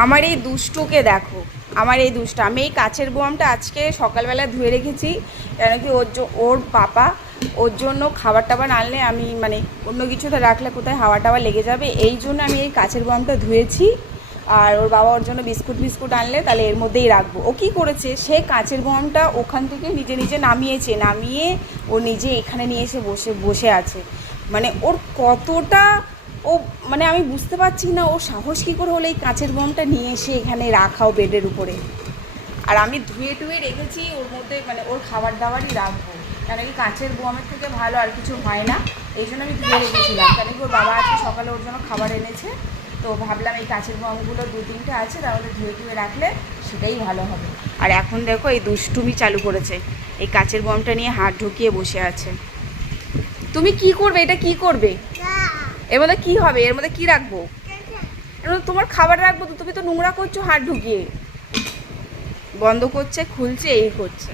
আমার এই দুষ্টুকে দেখো, আমার এই দুষ্ট, আমি এই কাচের বোয়ামটা আজকে সকালবেলা ধুয়ে রেখেছি, কেন কি ওর পাপা ওর জন্য খাবার টাবার আনলে আমি মানে অন্য কিছুতে রাখলে কোথায় হাওয়া টাওয়া লেগে যাবে, এই জন্য আমি এই কাচের বোয়ামটা ধুয়েছি। আর ওর বাবা ওর জন্য বিস্কুট আনলে তাহলে এর মধ্যেই রাখবো। ও কী করেছে, সে কাচের বোয়ামটা ওখান থেকে নিজে নিজে নামিয়ে ও নিজে এখানে নিয়ে এসে বসে আছে। মানে ওর কতটা ও মানে আমি বুঝতে পারছি না ও সাহস কী করে হলো এই কাচের বোমটা নিয়ে এসে এখানে রাখাও বেডের উপরে। আর আমি ধুয়ে টুয়ে রেখেছি ওর মধ্যে, মানে ওর খাবার দাবারই রাখবো, কেন কি কাচের বোমের থেকে ভালো আর কিছু হয় না, এই জন্য আমি ধুয়ে রেখেছিলাম। কেন কি ওর বাবা আজকে সকালে ওর জন্য খাবার এনেছে, তো ভাবলাম এই কাচের বোমগুলো 2-3টে আছে, তাহলে ধুয়ে টুয়ে রাখলে সেটাই ভালো হবে। আর এখন দেখো এই দুষ্টুমি চালু করেছে, এই কাচের বোমটা নিয়ে হাত ঢুকিয়ে বসে আছে। তুমি কি করবে, এটা কি করবে, এর মধ্যে কি হবে, এর মধ্যে কি রাখবো, এর মধ্যে তোমার খাবার রাখবো তো, তুমি তো নোংরা করছো হাত ঢুকিয়ে। বন্ধ করছে, খুলছে, এই করছে।